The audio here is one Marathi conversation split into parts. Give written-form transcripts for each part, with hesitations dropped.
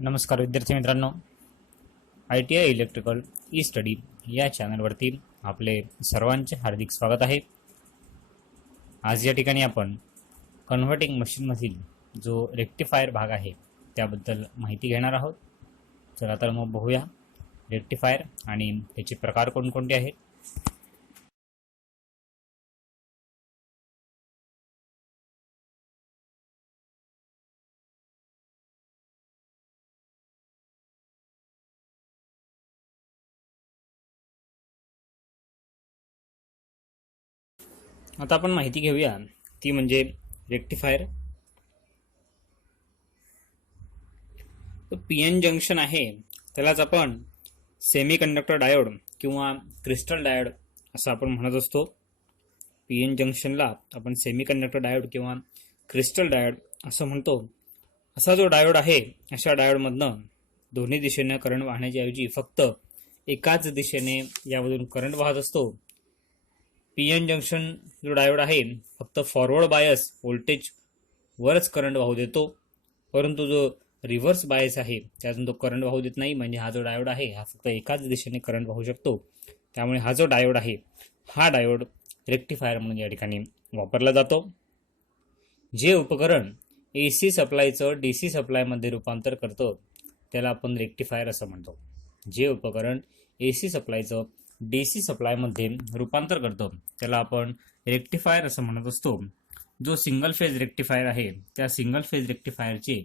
नमस्कार विद्यार्थी मित्रांनो, ITI इलेक्ट्रिकल ई स्टडी या चॅनलवरती आपले सर्वांचे हार्दिक स्वागत आहे। आज या ठिकाणी आपण कन्व्हर्टिंग मशीनमधील जो रेक्टिफायर भाग आहे त्याबद्दल माहिती घेणार आहोत। चला तर मग बघूया रेक्टिफायर आणि त्याचे प्रकार कोणकोणते आहेत। आता आपण माहिती घेऊया ती म्हणजे रेक्टिफायर। PN जंक्शन आहे त्यालाच आपण सेमीकंडक्टर डायोड किंवा क्रिस्टल डायोड असं आपण म्हणत असतो। PN जंक्शनला आपण सेमीकंडक्टर डायोड किंवा क्रिस्टल डायोड असं म्हणतो। असा जो डायोड आहे अशा डायोडमधनं दोन्ही दिशेने करंट वाहण्याच्या ऐवजी फक्त एकाच दिशेने यामधून करंट वाहत असतो। PN जंक्शन जो डायोड आहे फक्त फॉरवर्ड बायस व्होल्टेज वरच करंट वाहू देतो, परंतु जो रिव्हर्स बायस आहे त्यातून तो करंट वाहू देत नाही। म्हणजे हा जो डायोड आहे हा फक्त एकाच दिशेने करंट वाहू शकतो। त्यामुळे हा जो डायोड आहे हा डायोड रेक्टिफायर म्हणून या ठिकाणी वापरला जातो। जे उपकरण AC सप्लायचं DC सप्लायमध्ये रूपांतर करतं त्याला आपण रेक्टिफायर असं म्हणतो। जे उपकरण AC सप्लायचं DC सप्लायमध्ये रूपांतर करतो त्याला आपण रेक्टिफायर असं म्हणत असतो। जो सिंगल फेज रेक्टिफायर आहे त्या सिंगल फेज रेक्टिफायरचे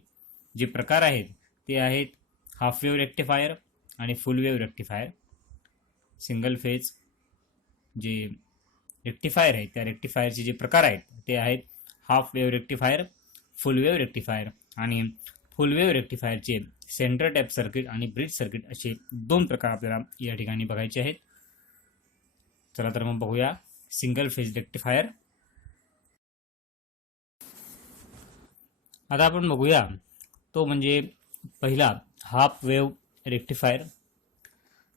जे प्रकार आहेत ते आहेत हाफ वेव्ह रेक्टिफायर आणि full wave rectifier. Single phase जे रेक्टिफायर आहे त्या रेक्टिफायरचे जे प्रकार आहेत ते आहेत half wave rectifier, full wave rectifier आणि फुल वेव्ह रेक्टिफायरचे सेंटर टॅप सर्किट आणि ब्रिज सर्किट असे दोन प्रकार आपल्याला या ठिकाणी बघायचे आहेत। चला तर मग बघूया सिंगल फेज रेक्टिफायर। आता आपण बघूया तो म्हणजे पहिला हाफ वेव्ह रेक्टिफायर।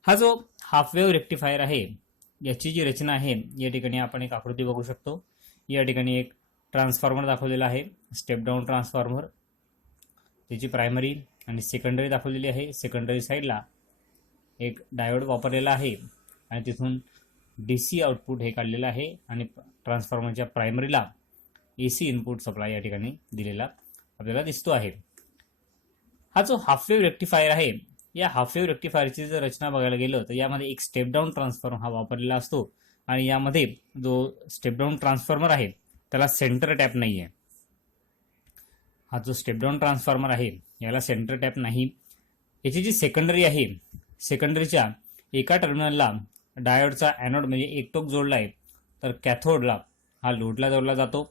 हा जो हाफ वेव्ह रेक्टिफायर आहे याची जी रचना आहे या ठिकाणी आपण एक आकृती बघू शकतो। या ठिकाणी एक ट्रान्सफॉर्मर दाखवलेला आहे, स्टेप डाऊन ट्रान्सफॉर्मर। त्याची प्रायमरी आणि सेकंडरी दाखवलेली आहे। सेकंडरी साईडला एक डायोड वापरलेला आहे आणि तिथून DC आउटपुट हे काढलेलं आहे आणि ट्रान्सफॉर्मरच्या प्रायमरीला AC इनपुट सप्लाय या ठिकाणी दिलेला आपल्याला दिसतो आहे। हा जो हाफ वेव्ह रेक्टिफायर आहे या हाफ वेव्ह रेक्टिफायरची जर रचना बघायला गेलं तर यामध्ये एक स्टेप डाऊन ट्रान्सफॉर्मर हा वापरलेला असतो आणि यामध्ये जो स्टेप डाऊन ट्रान्सफॉर्मर आहे त्याला सेंटर टॅप नाही आहे। हा जो स्टेप डाऊन ट्रान्सफॉर्मर आहे याला सेंटर टॅप नाही। याची जी सेकंडरी आहे सेकंडरीच्या एका टर्मिनलला डायोडचा ॲनोड म्हणजे एक टोक जोडला आहे तर कॅथोडला हा लोडला जोडला जातो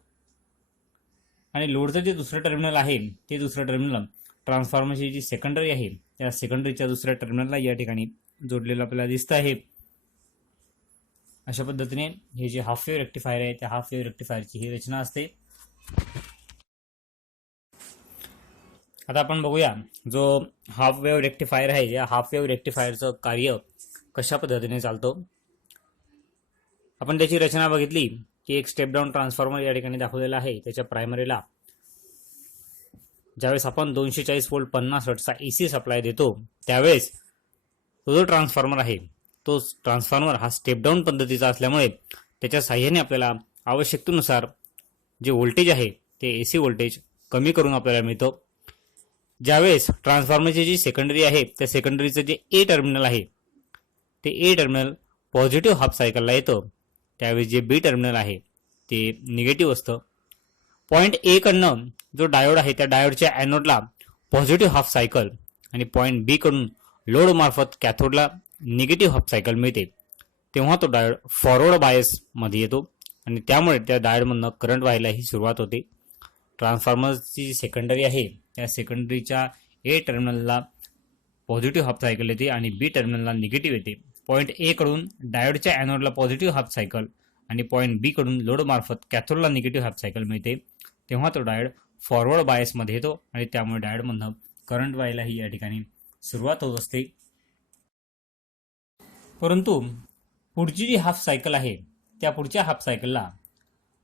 आणि लोडचं जे दुसरं टर्मिनल आहे ते दुसरं टर्मिनल ट्रान्सफॉर्मरची जी सेकंडरी आहे त्या सेकंडरीच्या दुसऱ्या टर्मिनलला या ठिकाणी जोडलेलं आपल्याला दिसतं आहे। अशा पद्धतीने हे जे हाफ वेव्ह रेक्टिफायर आहे त्या हाफ वेव्ह रेक्टिफायरची ही रचना असते। आता आपण बघूया जो हाफ वेव्ह रेक्टिफायर आहे या हाफ वेव्ह रेक्टिफायरचं कार्य कशा पद्धतीने चालतो। आपण त्याची रचना बघितली की एक स्टेप डाऊन ट्रान्सफॉर्मर या ठिकाणी दाखवलेला आहे। त्याच्या प्रायमरीला ज्यावेळेस आपण 240 व्होल्ट 50 हर्ट्जचा AC सप्लाय देतो त्यावेळेस तो जो ट्रान्सफॉर्मर आहे तो ट्रान्सफॉर्मर हा स्टेप डाऊन पद्धतीचा असल्यामुळे त्याच्या साहाय्याने आपल्याला आवश्यकतेनुसार जे व्होल्टेज आहे ते AC व्होल्टेज कमी करून आपल्याला मिळतं। ज्यावेळेस ट्रान्सफॉर्मरची जी सेकंडरी आहे त्या सेकंडरीचं जे A टर्मिनल आहे ते A टर्मिनल पॉझिटिव्ह हाफ सायकलला येतं त्यावेळेस जे B टर्मिनल आहे ते निगेटिव्ह असतं। पॉईंट A कडनं जो डायोड आहे त्या डायोडच्या ॲनोडला पॉझिटिव्ह हाफ सायकल आणि पॉईंट B कडून लोड मार्फत कॅथोडला निगेटिव्ह हाफ सायकल मिळते तेव्हा तो डायोड फॉरवर्ड बायसमध्ये येतो आणि त्यामुळे त्या डायोडमधनं करंट व्हायलाही सुरुवात होते। ट्रान्सफॉर्मरची जी सेकंडरी आहे त्या सेकंडरीच्या A टर्मिनलला पॉझिटिव्ह हाफ सायकल येते आणि B टर्मिनलला निगेटिव्ह येते। पॉईंट A कडून डायोडच्या ॲनोडला पॉझिटिव्ह हाफ सायकल आणि पॉईंट B कडून लोड मार्फत कॅथोडला निगेटिव्ह हाफ सायकल मिळते तेव्हा तो डायोड फॉरवर्ड बायसमध्ये येतो आणि त्यामुळे डायोडमधनं करंट व्हायलाही या ठिकाणी सुरुवात होत असते। परंतु पुढची जी हाफ सायकल आहे त्या पुढच्या हाफ सायकलला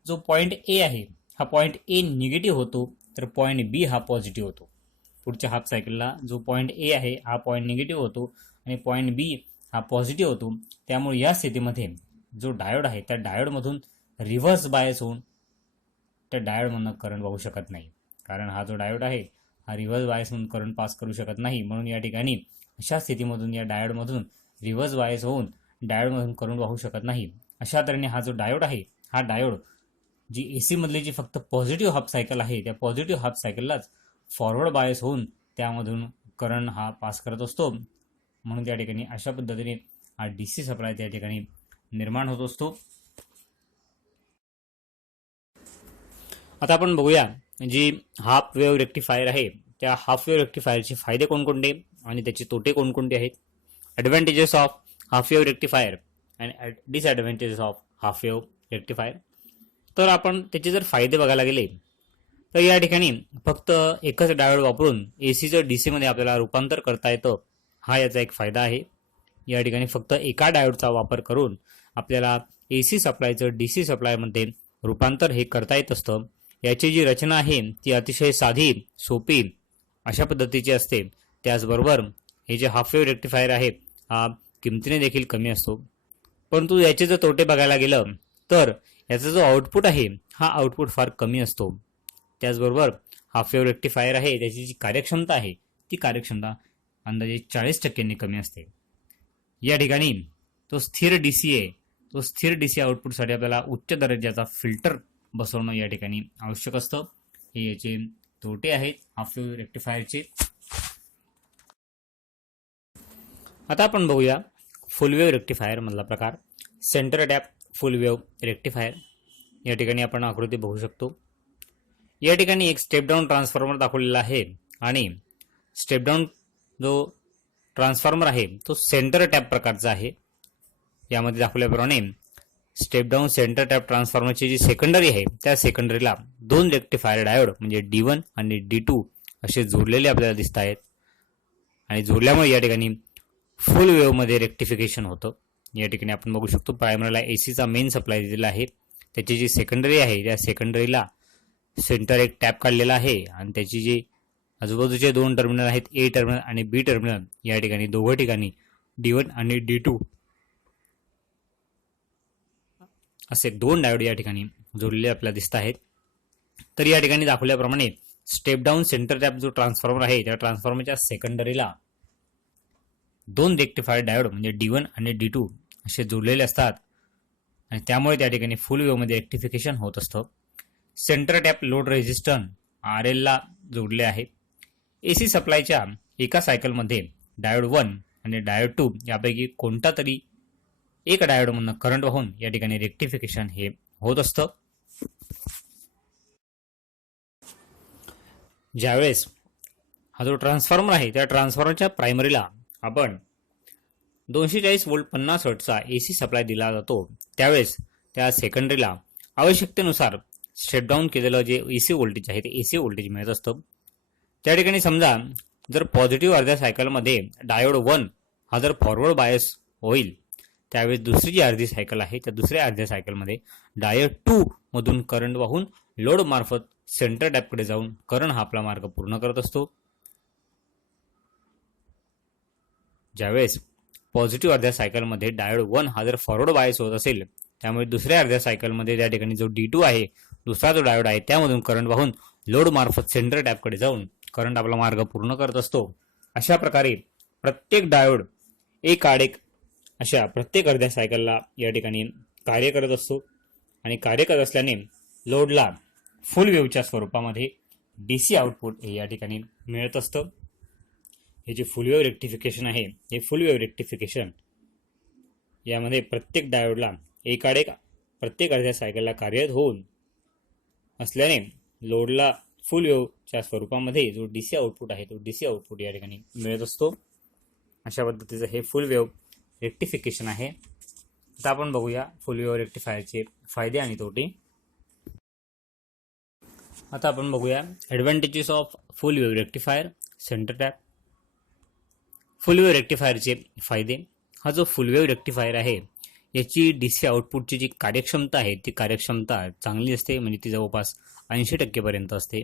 जो पॉईंट A आहे हा पॉईंट A निगेटिव्ह होतो तर पॉईंट B हा पॉझिटिव्ह होतो। पुढच्या हाफ सायकलला जो पॉईंट ए आहे हा पॉईंट निगेटिव्ह होतो आणि पॉईंट बी हा पॉझिटिव्ह होतो. त्यामुळे या स्थितीमध्ये जो डायोड आहे त्या डायोडमधून रिव्हर्स बायस होऊन त्या डायोडमधून करंट वाहू शकत नाही. कारण हा जो डायोड आहे हा रिव्हर्स बायस म्हणून करंट पास करू शकत नाही. म्हणून या ठिकाणी अशा स्थितीमधून या डायोडमधून रिव्हर्स बायस होऊन डायोडमधून करंट वाहू शकत नाही. अशा तऱ्हेने हा जो डायोड आहे हा डायोड जी एसी मधली जी फक्त पॉझिटिव्ह हाफ सायकल आहे त्या पॉझिटिव्ह हाफ सायकललाच फॉरवर्ड बायस होऊन त्यामधून करंट हा पास करत असतो. म्हणून त्या ठिकाणी अशा पद्धतीने हा डीसी सप्लाय त्या ठिकाणी निर्माण होत असतो. आता आपण बघूया जी हाफ वेव्ह रेक्टिफायर आहे त्या हाफ वेव्ह रेक्टिफायरचे फायदे कोणकोणते आणि त्याचे तोटे कोणकोणते आहेत. Advantages of half wave rectifier and disadvantages of half wave rectifier. तर आपण त्याचे जर फायदे बघायला गेले तर या ठिकाणी फक्त एकच डायोड वापरून एसीचं डीसीमध्ये आपल्याला रूपांतर करता येतं, हा याचा एक फायदा आहे. या ठिकाणी फक्त एका डायोडचा वापर करून आपल्याला एसी सप्लायचं डीसी सप्लायमध्ये रूपांतर हे करता येत असतं. याची जी रचना आहे ती अतिशय साधी सोपी अशा पद्धतीची असते. त्याचबरोबर हे जे हाफ वेव्ह रेक्टिफायर आहे हा किमतीने देखील कमी असतो. परंतु याचे जर तोटे बघायला गेलं तर याचा जो आउटपुट आहे हा आउटपुट फार कमी असतो. त्याचबरोबर हाफ वेव्ह रेक्टिफायर आहे त्याची जी कार्यक्षमता आहे ती कार्यक्षमता अंदाजे 40% कमी असते. या ठिकाणी तो स्थिर डीसी आहे, तो स्थिर डीसी आउटपुटसाठी आपल्याला उच्च दर्जाचा फिल्टर बसवणं या ठिकाणी आवश्यक असतं. हे याचे तोटे आहेत हाफ वेव्ह रेक्टिफायरचे. आता आपण बघूया फुल वेव्ह रेक्टिफायर मधला प्रकार centre tap full wave rectifier. या ठिकाणी आपण आकृती बघू शकतो. या ठिकाणी एक स्टेप डाऊन ट्रान्सफॉर्मर दाखवलेला आहे आणि स्टेप डाऊन जो ट्रान्सफॉर्मर आहे तो सेंटर टॅप प्रकारचा आहे. यामध्ये दाखवल्याप्रमाणे स्टेप डाऊन सेंटर टॅप ट्रान्सफॉर्मरची जी सेकंडरी आहे त्या सेकंडरीला दोन रेक्टिफायर डायोड म्हणजे D1 आणि D2 असे जोडलेले आपल्याला दिसत आहेत आणि जोडल्यामुळे या ठिकाणी फुल वेव्हमध्ये रेक्टिफिकेशन होतं. या ठिकाणी आपण बघू शकतो प्रायमरीला एसीचा मेन सप्लाय दिलेला आहे, त्याची जी सेकंडरी आहे त्या सेकंडरीला सेंटर एक टॅप काढलेला आहे आणि त्याची जी आजूबाजूचे दोन टर्मिनल आहेत ए टर्मिनल आणि बी टर्मिनल या ठिकाणी दोघं ठिकाणी D1 आणि D2 असे दोन डायोड या ठिकाणी जोडलेले आपल्याला दिसत आहेत. तर या ठिकाणी दाखवल्याप्रमाणे स्टेप डाऊन सेंटर टॅप जो ट्रान्सफॉर्मर आहे त्या ट्रान्सफॉर्मरच्या सेकंडरीला दोन रेक्टिफायर डायोड म्हणजे D1 आणि D2 असे जोडलेले असतात आणि त्यामुळे त्या ठिकाणी फुल वेव्हमध्ये रेक्टिफिकेशन होत असतं. Centre tap load resistance RL ला जोडले आहे. एसी सप्लायच्या एका सायकलमध्ये डायोड 1 आणि डायोड 2 यापैकी कोणता तरी एक डायोडमधून करंट वाहून या ठिकाणी रेक्टिफिकेशन हे होत असतं. ज्यावेळेस हा जो ट्रान्सफॉर्मर आहे त्या ट्रान्सफॉर्मरच्या प्रायमरीला आपण 240 व्होल्ट 50 हर्ट्जचा एसी सप्लाय दिला जातो त्यावेळेस त्या सेकंडरीला आवश्यकतेनुसार स्टेप डाऊन केलेलं जे एसी व्होल्टेज आहे ते एसी व्होल्टेज मिळत असतं. त्या ठिकाणी समजा जर पॉझिटिव्ह अर्ध्या सायकलमध्ये डायोड 1 हा जर फॉरवर्ड बायस होईल त्यावेळेस दुसरी जी अर्धी सायकल आहे त्या दुसऱ्या अर्ध्या सायकलमध्ये डायोड 2 मधून करंट वाहून लोड मार्फत सेंटर टॅपकडे जाऊन करंट हा आपला मार्ग पूर्ण करत असतो. ज्यावेळेस पॉझिटिव्ह अर्ध्या सायकलमध्ये डायोड 1 हा जर फॉरवर्ड बायस होत असेल त्यामुळे दुसऱ्या अर्ध्या सायकलमध्ये त्या ठिकाणी जो D2 आहे दुसरा जो डायोड आहे त्यामधून करंट वाहून लोड मार्फत सेंटर टॅपकडे जाऊन करंट आपला मार्ग पूर्ण करत असतो. अशा प्रकारे प्रत्येक डायोड एक आड एक अशा प्रत्येक अर्ध्या सायकलला या ठिकाणी कार्य करत असतो आणि कार्य करत असल्याने लोडला फुल वेव्हच्या स्वरूपामध्ये डीसी आउटपुट हे या ठिकाणी मिळत असतं. हे जे फुल वेव्ह रेक्टिफिकेशन आहे हे फुल वेव्ह रेक्टिफिकेशन यामध्ये प्रत्येक डायोडला एकाड एक प्रत्येक अर्ध्या सायकलला कार्यरत होऊन असल्याने लोडला फुल वेव्हच्या स्वरूपामध्ये जो डीसी आउटपुट आहे तो डीसी आउटपुट या ठिकाणी मिळत असतो. अशा पद्धतीचं हे फुल वेव्ह रेक्टिफिकेशन आहे. आता आपण बघूया फुल वेव्ह रेक्टिफायरचे फायदे आणि तोटे. आता आपण बघूया advantages of full wave rectifier centre tap. Full wave रेक्टिफायरचे फायदे. हा जो फुल वेव्ह रेक्टिफायर आहे याची डीसी आउटपुटची जी कार्यक्षमता आहे ती कार्यक्षमता चांगली असते, म्हणजे ती जवळपास 80% पर्यंत असते.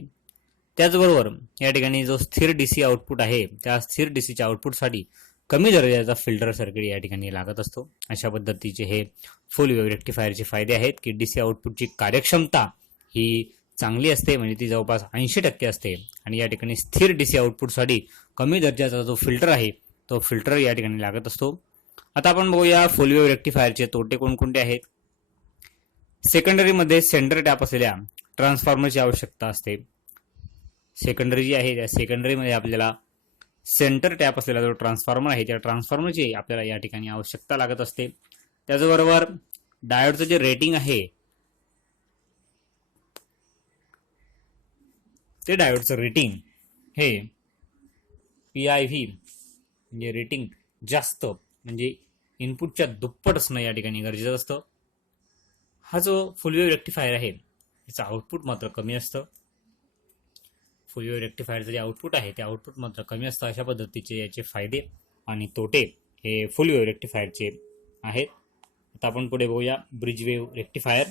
त्याचबरोबर या ठिकाणी जो स्थिर डीसी आउटपुट आहे त्या स्थिर डीसीच्या आउटपुटसाठी कमी दर्जाचा फिल्टर सर्किट या ठिकाणी लागत असतो. अशा पद्धतीचे हे फुल वेव्ह रेक्टिफायरचे फायदे आहेत की डीसी आउटपुटची कार्यक्षमता ही चांगली असते, म्हणजे ती जवळपास 80% असते. आणि या ठिकाणी स्थिर डीसी आउटपुटसाठी कमी दर्जाचा जो फिल्टर आहे तो फिल्टर या ठिकाणी लागत असतो. आता आपण बघूया फुल वेव्ह रेक्टिफायरचे तोटे कोणकोणते आहेत. सेकंडरीमध्ये सेंटर टॅप असलेल्या ट्रान्सफॉर्मरची आवश्यकता असते. सेकंडरी जी आहे त्या सेकंडरीमध्ये आपल्याला सेंटर टॅप असलेला जो ट्रान्सफॉर्मर आहे त्या ट्रान्सफॉर्मरची आपल्याला या ठिकाणी आवश्यकता लागत असते. त्याचबरोबर डायोडचं जे रेटिंग आहे ते डायोडचं रेटिंग हे PIV म्हणजे रेटिंग जास्त, म्हणजे इनपुटच्या दुप्पट असणं या ठिकाणी गरजेचं असतं. हा जो फुल वेव्ह रेक्टिफायर आहे याचं आउटपुट मात्र कमी असतं. फुल वेव्ह रेक्टिफायरचं जे आउटपुट आहे ते आउटपुट मात्र कमी असतं. अशा पद्धतीचे याचे फायदे आणि तोटे हे फुल वेव्ह रेक्टिफायरचे आहेत. आता आपण पुढे बघूया ब्रिज वेव्ह रेक्टिफायर.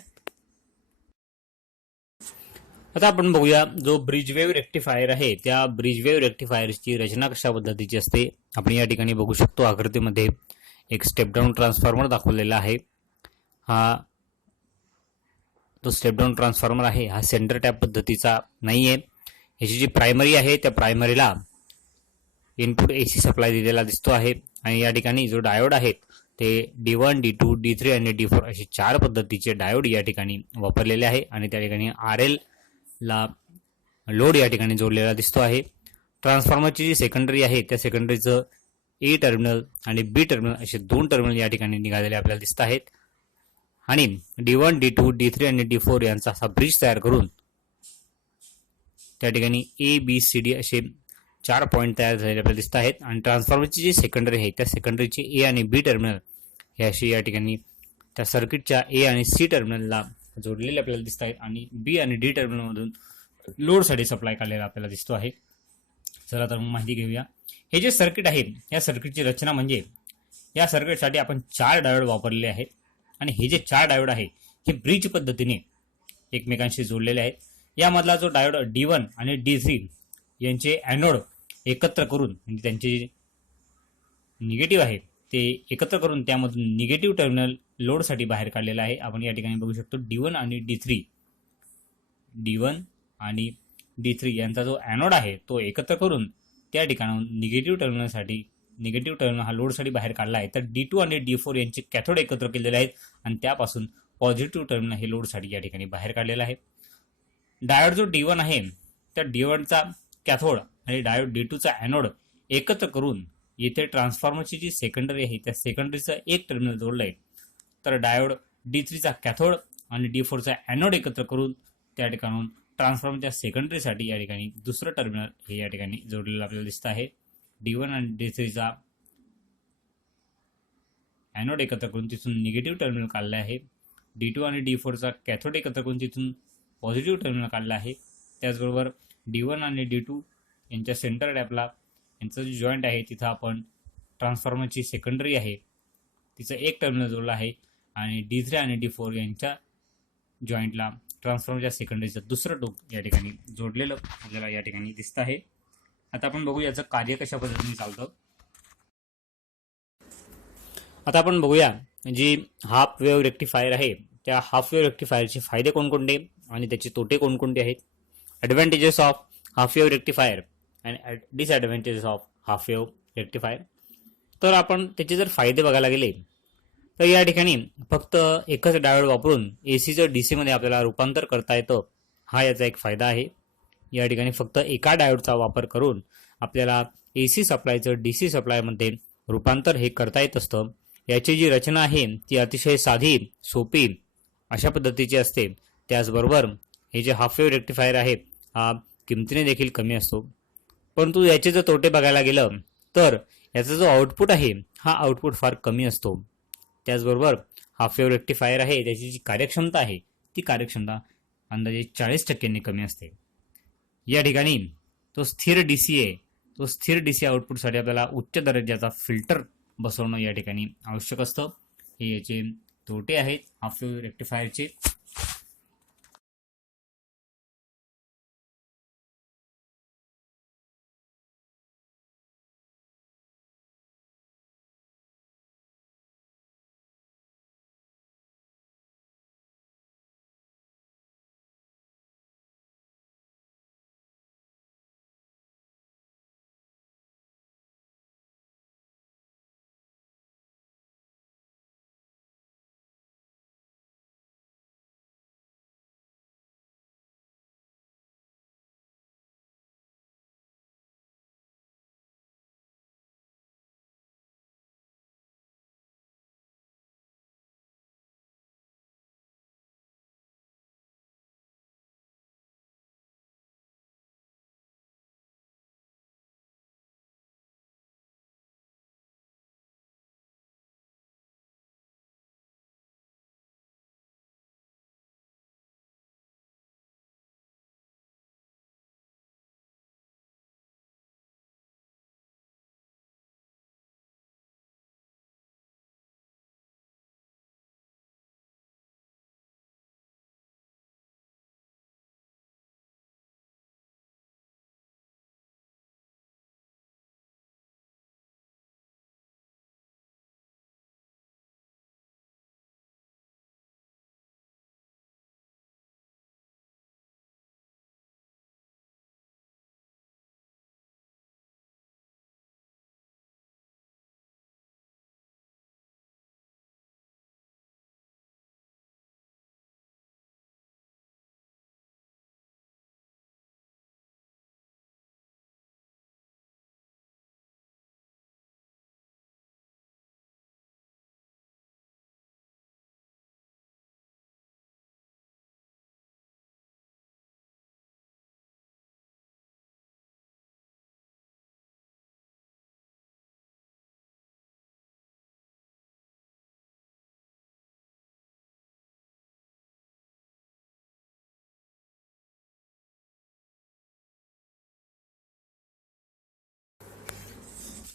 आता आपण बघूया जो ब्रिज वेव्ह रेक्टिफायर आहे त्या ब्रिज वेव्ह रेक्टिफायरची रचना कशा पद्धतीची असते. आपण या ठिकाणी बघू शकतो आकृतीमध्ये एक स्टेप डाऊन ट्रान्सफॉर्मर दाखवलेला आहे. हा तो स्टेप डाऊन ट्रान्सफॉर्मर आहे हा सेंटर टॅप पद्धतीचा नाही आहे. याची जी प्रायमरी आहे त्या प्रायमरीला इनपुट AC सप्लाय दिलेला दिसतो आहे. आणि या ठिकाणी जो डायोड आहेत ते D1, D2, D3 आणि D4 असे 4 पद्धतीचे डायोड या ठिकाणी वापरलेले आहे. आणि त्या ठिकाणी RL ला लोड या ठिकाणी जोडलेला दिसतो आहे. ट्रान्सफॉर्मरची जी सेकंडरी आहे त्या सेकंडरीचं A टर्मिनल आणि B टर्मिनल असे 2 टर्मिनल या ठिकाणी निघालेले आपल्याला दिसत आहेत. आणि D1, D2, D3 आणि D4 यांचा असा ब्रिज तयार करून त्या ठिकाणी ABCD असे 4 पॉईंट तयार झालेले आपल्याला दिसत आहेत. आणि ट्रान्सफॉर्मरची जी सेकंडरी आहे त्या सेकंडरीची A आणि B टर्मिनल हे अशी या ठिकाणी त्या सर्किटच्या A आणि C टर्मिनलला जोडलेले आपल्याला दिसत आहेत. आणि B आणि D टर्मिनलमधून लोडसाठी सप्लाय काढलेला आपल्याला दिसतो आहे. चला तर मग माहिती घेऊया. हे जे सर्किट आहे या सर्किटची रचना म्हणजे या सर्किटसाठी आपण 4 डायोड वापरलेले आहेत. आणि हे जे 4 डायोड आहे हे ब्रिज पद्धतीने एकमेकांशी जोडलेले आहेत. यामधला जो डायोड D1 आणि D3 यांचे ॲनोड एकत्र करून म्हणजे त्यांचे निगेटिव्ह आहे ते एकत्र करून त्यामधून निगेटिव्ह टर्मिनल लोडसाठी बाहेर काढलेला आहे. आपण या ठिकाणी बघू शकतो D1 आणि D3 यांचा जो ॲनोड आहे तो एकत्र करून त्या ठिकाणाहून निगेटिव्ह टर्मिनल हा लोडसाठी बाहेर काढला आहे. तर D2 आणि D4 यांचे कॅथोड एकत्र केलेले आहेत आणि त्यापासून पॉझिटिव्ह टर्मिनल हे लोडसाठी या ठिकाणी बाहेर काढलेला आहे. डायोड जो D1 आहे त्या D1चा कॅथोड आणि डायोड D2चा ॲनोड एकत्र करून येथे ट्रान्सफॉर्मरची जी सेकंडरी आहे त्या सेकंडरीचं एक टर्मिनल जोडलं आहे. तर डायोड D3चा कॅथोड आणि D4चा ॲनोड एकत्र करून त्या ठिकाणून ट्रान्सफॉर्मरच्या सेकंडरीसाठी या ठिकाणी दुसरं टर्मिनल हे या ठिकाणी जोडलेलं आपल्याला दिसतं आहे. D1 आणि D3चा ॲनोड एकत्र करून तिथून निगेटिव्ह टर्मिनल काढलं आहे. D2 आणि D4चा कॅथोड एकत्र करून तिथून पॉझिटिव्ह टर्मिनल काढलं आहे. त्याचबरोबर D1 आणि D2 यांच्या सेंटर टॅपला यांचं जे जॉईंट आहे तिथं आपण ट्रान्सफॉर्मरची सेकंडरी आहे तिचं एक टर्मिनल जोडलं आहे. आणि D3 आणि D4 यांच्या जॉईंटला ट्रान्सफॉर्मरच्या सेकंडरीचं दुसरं टोक या ठिकाणी जोडलेलं आपल्याला या ठिकाणी दिसतं आहे. आता आपण बघू याचं कार्य कशा पद्धतीने चालतं. आता आपण बघूया जी हाफ वेव्ह रेक्टिफायर आहे त्या हाफ वेव्ह रेक्टिफायरचे फायदे कोणकोणते आणि त्याचे तोटे कोणकोणते आहेत. Advantages of half wave rectifier and disadvantages of half wave rectifier. तर आपण त्याचे जर फायदे बघायला गेले तर या ठिकाणी फक्त एकच डायोड वापरून ACचं DCमध्ये आपल्याला रूपांतर करता येतं, हा याचा एक फायदा आहे. या ठिकाणी फक्त एका डायोडचा वापर करून आपल्याला AC सप्लायचं DC सप्लायमध्ये रूपांतर हे करता येत असतं. याची जी रचना आहे ती अतिशय साधी सोपी अशा पद्धतीची असते. त्याचबरोबर हे जे हाफ वेव्ह रेक्टिफायर आहे हा किमतीने देखील कमी असतो. परंतु याचे जर तोटे बघायला गेलं तर याचा जो आउटपुट आहे हा आउटपुट फार कमी असतो. त्याचबरोबर हाफ वेव्ह रेक्टिफायर आहे त्याची जी कार्यक्षमता आहे ती कार्यक्षमता अंदाजे 40% कमी असते. या ठिकाणी तो स्थिर DC आहे तो स्थिर DC आउटपुटसाठी आपल्याला उच्च दर्जाचा फिल्टर बसवणं या ठिकाणी आवश्यक असतं. हे याचे तोटे आहेत हाफ वेव्ह रेक्टिफायरचे.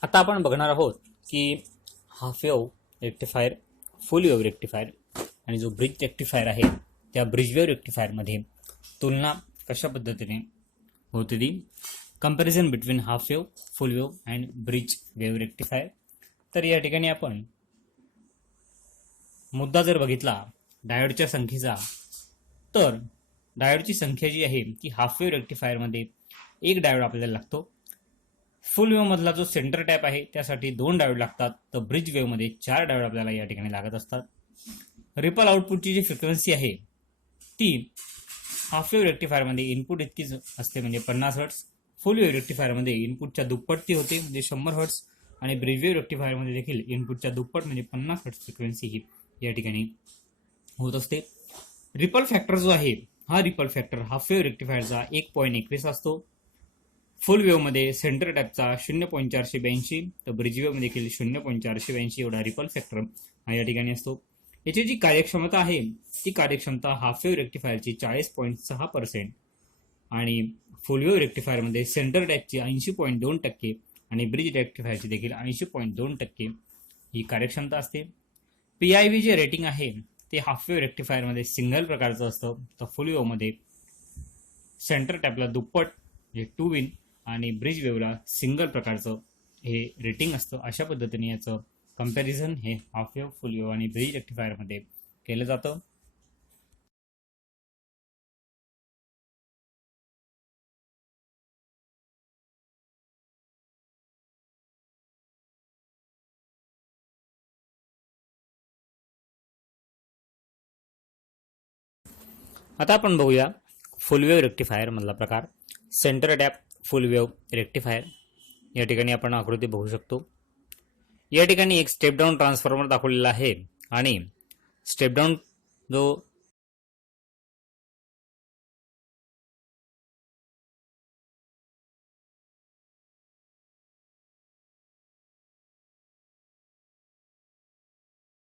आता आपण बघणार आहोत की half wave rectifier, full wave rectifier आणि जो ब्रिज रेक्टिफायर आहे त्या ब्रिज वेव्ह रेक्टिफायरमध्ये तुलना कशा पद्धतीने होते ती comparison between half wave, full wave and bridge wave rectifier. तर या ठिकाणी आपण मुद्दा जर बघितला डायोडच्या संख्येचा, तर डायोडची संख्या जी आहे ती हाफ वेव्ह रेक्टिफायरमध्ये एक डायोड आपल्याला लागतो. फुल वेव्ह मधला जो सेंटर टॅप आहे त्यासाठी 2 डायोड लागतात, तर ब्रिज वेव्ह मध्ये 4 डायोड आपल्याला या ठिकाणी लागत असतात. रिपल आउटपुटची जी फ्रिक्वेन्सी आहे ती हाफ वेव्ह रेक्टिफायरमध्ये इनपुट इतकीच असते म्हणजे 50 हर्ट्स. फुल वेव्ह रेक्टिफायरमध्ये इनपुटच्या दुप्पट ती होते म्हणजे 100 हर्ट्स आणि ब्रिज वेव्ह रेक्टिफायरमध्ये देखील इनपुटच्या दुप्पट म्हणजे 50 हर्ट्स फ्रिक्वेन्सी ही या ठिकाणी होत असते. रिपल फॅक्टर जो आहे हा रिपल फॅक्टर हाफ वेव्ह रेक्टिफायरचा 1.21 असतो. फुल वेव्हमध्ये सेंटर टॅपचा 0.482 तर ब्रिज वेव्हमध्ये देखील 0.482 एवढा रिपल फॅक्टर हा या ठिकाणी असतो. याची जी कार्यक्षमता आहे ती कार्यक्षमता हाफ वेव्ह रेक्टिफायरची 40.6% आणि फुल वेव्ह रेक्टिफायरमध्ये सेंटर टॅपची 80.2% आणि ब्रिज रेक्टिफायरची देखील 80.2% ही कार्यक्षमता असते. PIV जे रेटिंग आहे ते हाफ वेव्ह रेक्टिफायरमध्ये सिंगल प्रकारचं असतं, तर फुल वेव्हमध्ये सेंटर टॅपला दुप्पट म्हणजे 2 विन आणि ब्रिज वेव्हला सिंगल प्रकारचं हे रेटिंग असतं. अशा पद्धतीने याचं कंपॅरिझन हे हाफ वेव्ह, फुल वेव्ह आणि ब्रिज रेक्टिफायरमध्ये केलं जातं. आता आपण बघूया फुल वेव्ह रेक्टिफायर मधला प्रकार, centre tap full wave rectifier. या ठिकाणी आपण आकृती बघू शकतो. या ठिकाणी एक स्टेप डाऊन ट्रान्सफॉर्मर दाखवलेला आहे आणि स्टेप डाऊन जो